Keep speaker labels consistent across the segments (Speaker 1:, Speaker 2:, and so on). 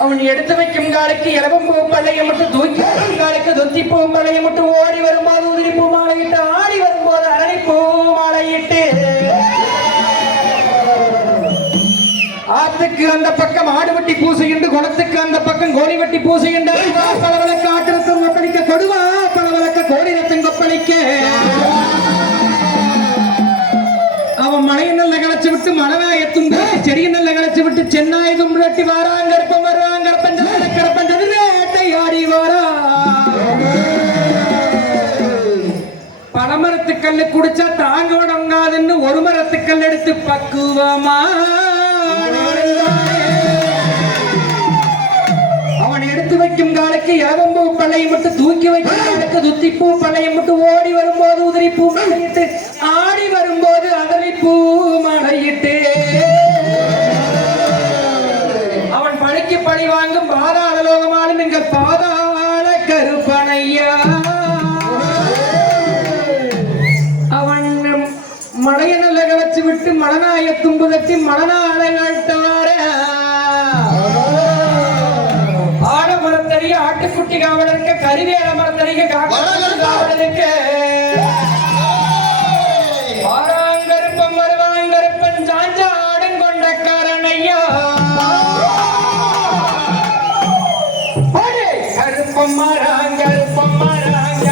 Speaker 1: அவன் எடுத்து வைக்கும் காலுக்கு இலவம் பூ பள்ளையை மட்டும் தூக்கி வைக்கும் காலுக்கு தொத்தி பூ பள்ளையை மட்டும் ஓடி வரும்போது உதிரி பூ மாலையிட்டு ஆடி வரும்போது அரணி பூ மாலையிட்டு. ஆத்துக்கு அந்த பக்கம் ஆடுவட்டி என்று குளத்துக்கு அந்த பக்கம் கோழிவட்டி பூசையுண்டு பலவழக்க ஆட்டிரத்தம் கொப்பளிக்க கொடுவா பலவழக்க கோழி ரத்தம் கொப்பளிக்க அவன் மலையை நல்ல களைச்சு விட்டு மலவாய துண்டு செடியை நல்ல களைச்சு விட்டு சென்னாய் தும்பி வாராங்க இருப்பவர் பழமரத்து குடிச்சா தாங்க உடங்காதுன்னு ஒரு மரத்துக்கல் எடுத்து பக்குவமா? அவன் எடுத்து வைக்கும் காலைக்கு ஏவம்பூ பழையை மட்டும் தூக்கி வைக்கும் காலுக்கு துத்திப்பூ பழையை மட்டும் ஓடி வரும்போது உதிரி பூ மலையிட்டு ஆடி வரும்போது அதலை பூ மலையிட்டு. அவன் பழிக்கு பழி வாங்கும் பாதாள லோகமாலும் எங்கள் பாதாள கருப்பனையா. மலைய நல்ல களைச்சு விட்டு மலனாய தும்பு தட்டி மலனால கட்டவார ஆட மரத்தறிய ஆட்டுக்குட்டி காவலருக்கு கருவேல மரத்தறிய காவலருக்கு வாராங்கருப்பம் வருவாங்கருப்பன் சாஞ்சாடும் கொண்ட கரணையா. கருப்பம் மராங்கருப்பம் மராங்கருப்பசாமி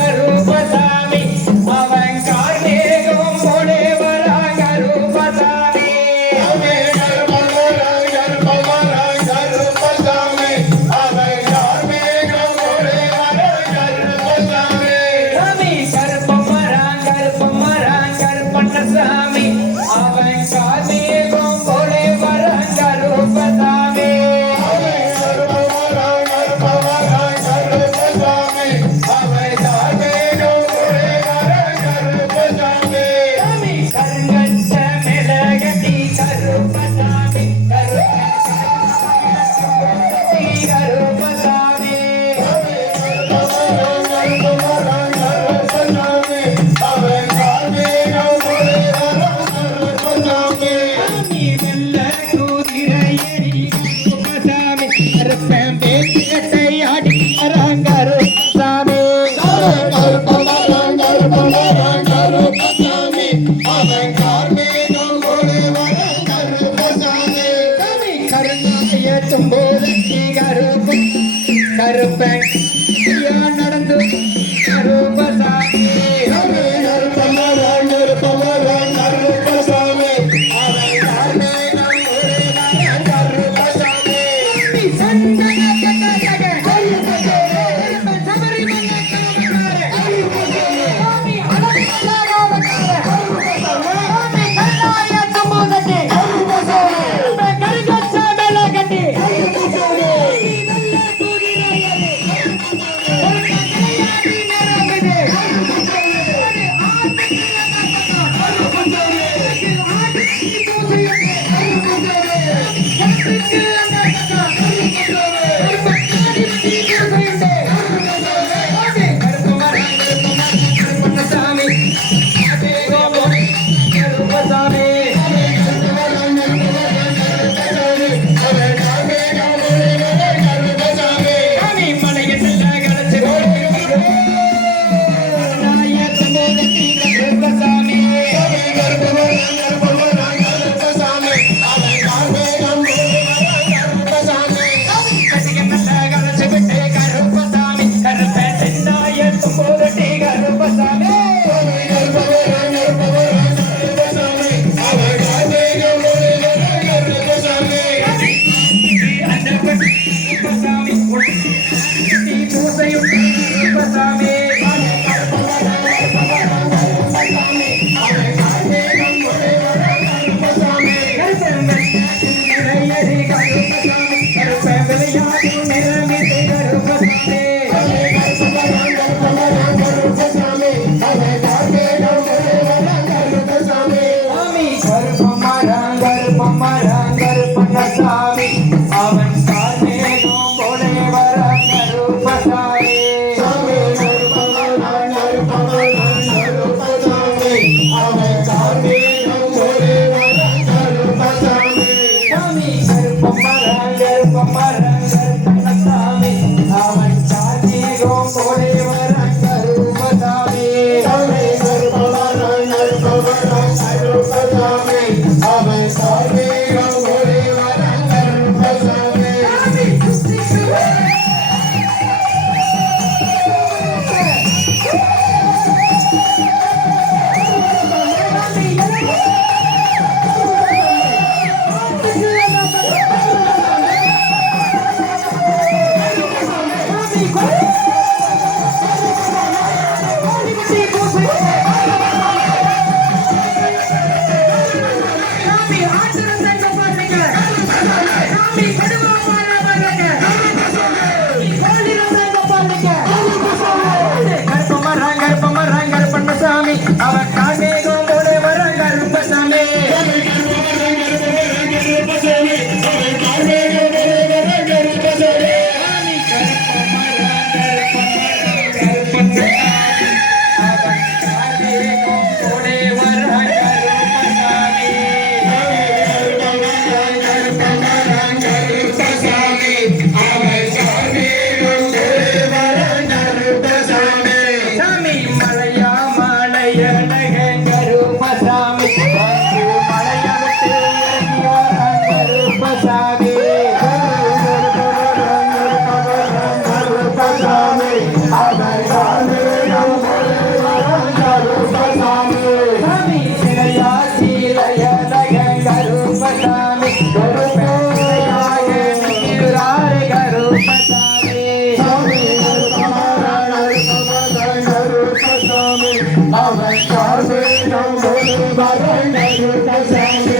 Speaker 1: Thank you.